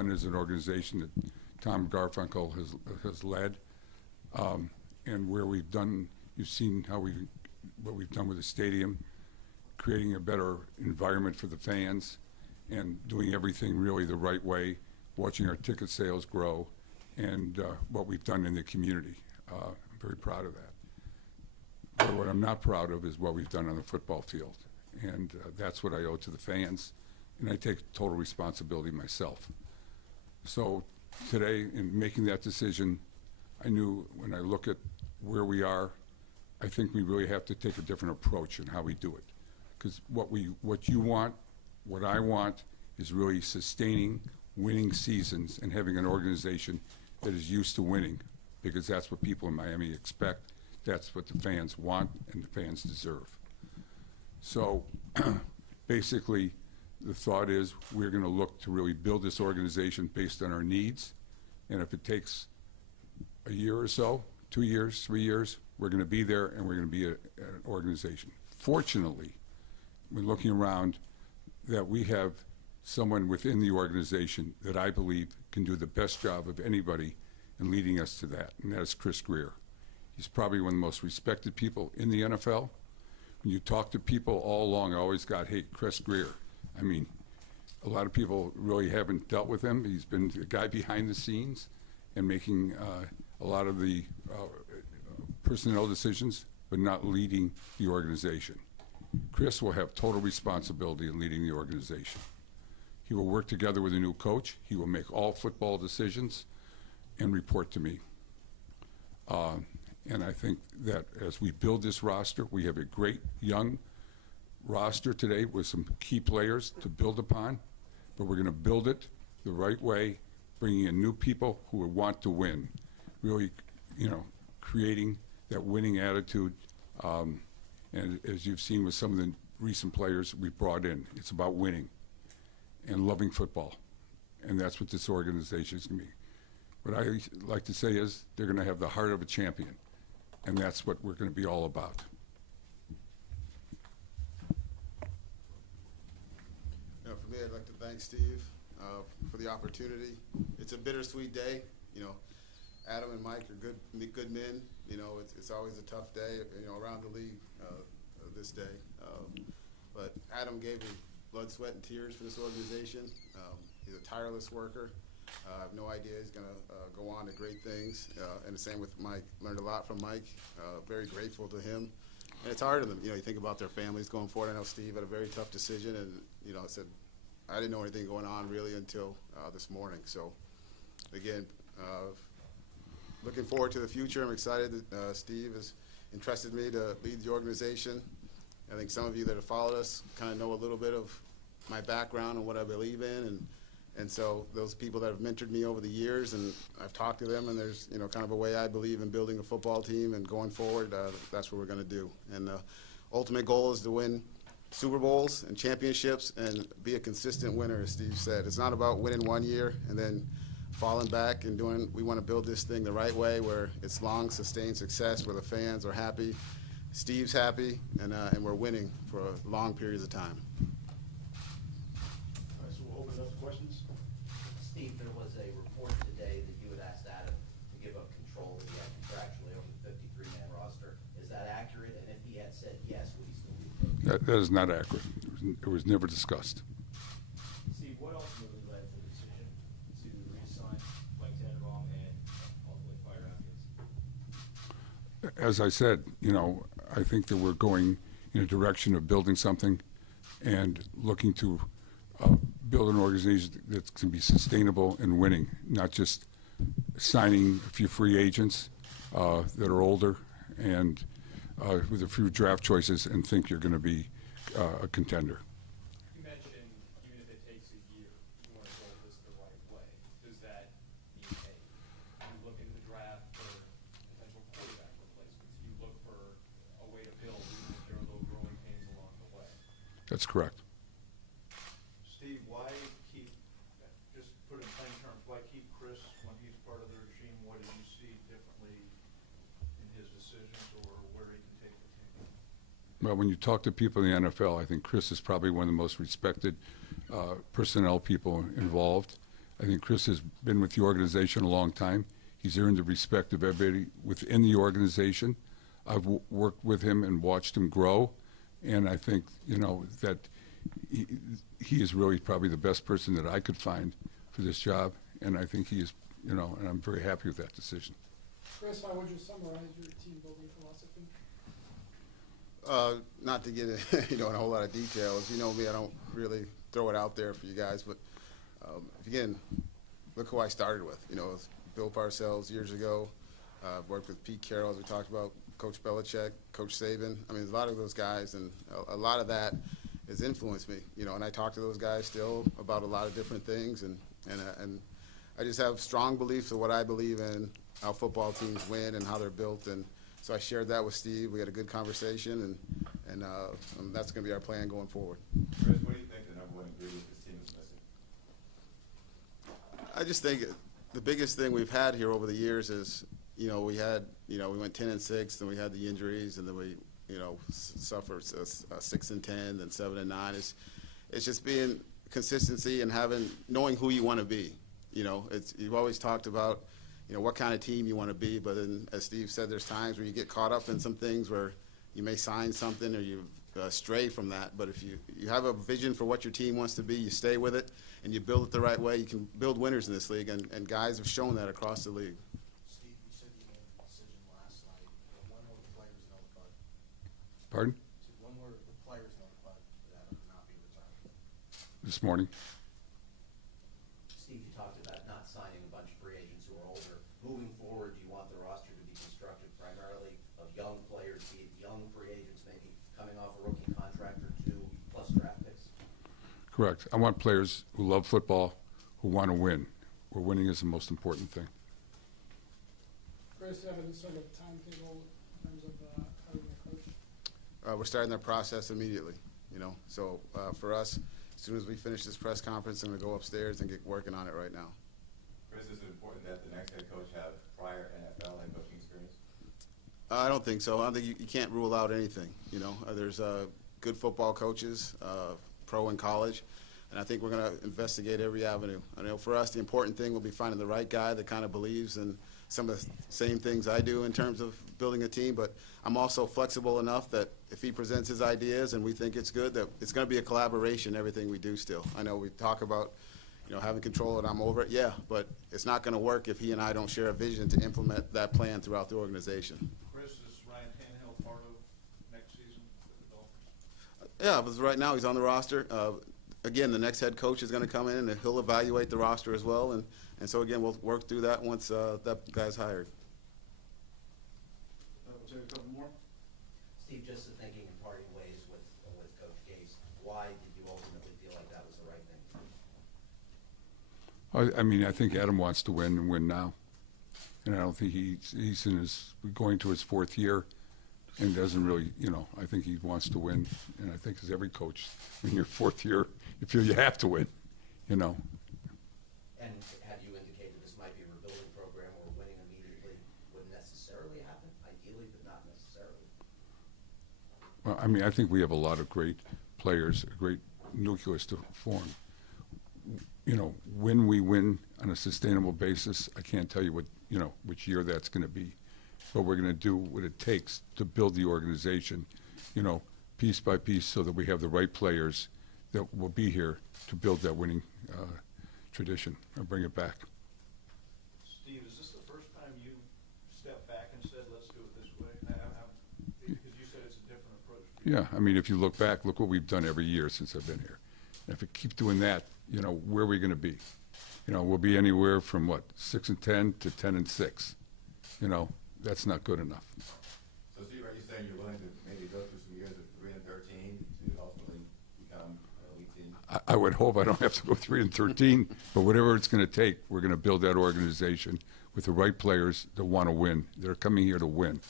done as an organization that Tom Garfunkel has led, and where we've done. You've seen what we've done with the stadium, creating a better environment for the fans, and doing everything really the right way, watching our ticket sales grow, and what we've done in the community. I'm very proud of that. But what I'm not proud of is what we've done on the football field, and that's what I owe to the fans, and I take total responsibility myself. So today, in making that decision, I knew when I look at where we are, I think we really have to take a different approach in how we do it. Because what you want, what I want, is really sustaining winning seasons and having an organization that is used to winning, because that's what people in Miami expect. That's what the fans want and the fans deserve. So basically, the thought is we're going to look to really build this organization based on our needs. And if it takes a year or so, 2 years, 3 years, we're going to be there, and we're going to be an organization. Fortunately, we're looking around that we have someone within the organization that I believe can do the best job of anybody in leading us to that, and that is Chris Greer. He's probably one of the most respected people in the NFL. When you talk to people all along, I always got, hey, Chris Greer. I mean, a lot of people really haven't dealt with him. He's been the guy behind the scenes and making a lot of the personnel decisions, but not leading the organization. Chris will have total responsibility in leading the organization. He will work together with a new coach. He will make all football decisions and report to me. And I think that as we build this roster, we have a great young roster today with some key players to build upon, but we're going to build it the right way, bringing in new people who would want to win, really, creating that winning attitude. And as you've seen with some of the recent players we brought in, it's about winning and loving football. And that's what this organization is going to be. What I like to say is they're going to have the heart of a champion. And that's what we're going to be all about. For me, I'd like to thank Steve for the opportunity. It's a bittersweet day. Adam and Mike are good men. It's always a tough day, around the league this day. But Adam gave me blood, sweat, and tears for this organization. He's a tireless worker. I have no idea he's going to go on to great things. And the same with Mike. Learned a lot from Mike. Very grateful to him. And it's hard on them. You think about their families going forward. I know Steve had a very tough decision, and I said I didn't know anything going on really until this morning. So again, looking forward to the future. I'm excited that Steve has entrusted me to lead the organization. I think some of you that have followed us kind of know a little bit of my background and what I believe in, and so those people that have mentored me over the years, and I've talked to them, and there's kind of a way I believe in building a football team, and going forward, that's what we're going to do. And the ultimate goal is to win Super Bowls and championships and be a consistent winner, as Steve said. It's not about winning 1 year and then falling back and doing. We want to build this thing the right way, where it's long, sustained success, where the fans are happy, Steve's happy, and we're winning for long periods of time. All right, so we'll open it up to questions. Steve, there was a report today that you had asked Adam to give up control that he had contractually over the 53-man roster. Is that accurate? And if he had said yes, would he still be coach? That is not accurate. It was never discussed. Steve, what ultimately led to the decision to re-sign Mike Tannenbaum and ultimately fire Atkins? As I said, I think that we're going in a direction of building something and looking to build an organization that can be sustainable and winning, not just signing a few free agents that are older and with a few draft choices and think you're going to be a contender. You mentioned even if it takes a year, you want to build this the right way. Does that mean, hey, you look into the draft for potential quarterback replacements? You look for a way to build, even if there are little growing pains along the way? That's correct. Steve, why keep, just put it in plain terms, why keep Chris when he's part of the regime? What do you see differently in his decisions or where he can take the team? Well, when you talk to people in the NFL, I think Chris is probably one of the most respected personnel people involved. I think Chris has been with the organization a long time. He's earned the respect of everybody within the organization. I've worked with him and watched him grow, and I think, you know, that he is really probably the best person that I could find for this job, and I think he is, you know, and I'm very happy with that decision. Chris, how would you summarize your team building philosophy? Not to get you know, in a whole lot of details. You know me, I don't really throw it out there for you guys, but again, look who I started with. You know, it was Bill Parcells years ago. I've worked with Pete Carroll, as we talked about, Coach Belichick, Coach Saban. I mean, there's a lot of those guys, and a lot of that has influenced me. You know, and I talk to those guys still about a lot of different things, and I just have strong beliefs of what I believe in, how football teams win and how they're built, and so I shared that with Steve. We had a good conversation, and that's going to be our plan going forward. Chris, what do you think the number one ingredient this team is missing? I just think the biggest thing we've had here over the years is, you know, we went 10-6, then we had the injuries, and then we, you know, suffered 6-10, then 7-9. It's just being consistency and knowing who you want to be. You know, you've always talked about, you know, what kind of team you want to be, but then, as Steve said, there's times where you get caught up in some things where you may sign something or you stray from that. But if you have a vision for what your team wants to be, you stay with it, and you build it the right way, you can build winners in this league, and guys have shown that across the league. Steve, you said you made a decision last night. When were the players notified? Pardon? When were the players notified that Adam would not be returning? This morning. Steve, you talked about not signing a bunch of free agents who are older. Moving forward, do you want the roster to be constructed primarily of young players, be it young free agents, maybe coming off a rookie contract or two, plus draft picks? Correct. I want players who love football, who want to win, where winning is the most important thing. Chris, do you have any sort of timetable in terms of hiring a coach? We're starting that process immediately, you know. So for us, as soon as we finish this press conference, I'm going to go upstairs and get working on it right now. Chris, is it important that the next head coach have prior NFL head coaching experience? I don't think so. I don't think you can't rule out anything. You know, there's good football coaches, pro and college, and I think we're going to investigate every avenue. I know for us, the important thing will be finding the right guy that kind of believes in some of the same things I do in terms of building a team, but I'm also flexible enough that if he presents his ideas and we think it's good, that it's going to be a collaboration, everything we do still. I know we talk about, you know, having control and I'm over it, yeah, but it's not going to work if he and I don't share a vision to implement that plan throughout the organization. Chris, is Ryan Tannehill part of next season for the Dolphins? Yeah, but right now he's on the roster. Again, the next head coach is going to come in and he'll evaluate the roster as well, and so again, we'll work through that once that guy's hired. We'll take a couple more. Steve, just the thinking and parting ways with Coach Gase, why did you ultimately feel like that was the right thing to do? I mean, I think Adam wants to win and win now, and I don't think he's in going to his fourth year, and doesn't really, you know. I think he wants to win, and I think as every coach, in your fourth year, you feel you have to win, you know. And have you indicated this might be a rebuilding program where winning immediately wouldn't necessarily happen, ideally, but not necessarily? Well, I mean, I think we have a lot of great players, a great nucleus to form. You know, when we win on a sustainable basis, I can't tell you which year that's going to be, but we're going to do what it takes to build the organization, you know, piece by piece, so that we have the right players that will be here to build that winning tradition and bring it back. Steve, is this the first time you stepped back and said, let's do it this way? Because you said it's a different approach. Yeah, I mean, if you look back, look what we've done every year since I've been here. And if we keep doing that, you know, where are we going to be? You know, we'll be anywhere from, 6-10 to 10-6. You know, that's not good enough. So, Steve, are you saying you're willing to maybe go through some years of 3-13 to ultimately become an elite team? I would hope I don't have to go 3-13, but whatever it's going to take, we're going to build that organization with the right players that want to win. They're coming here to win.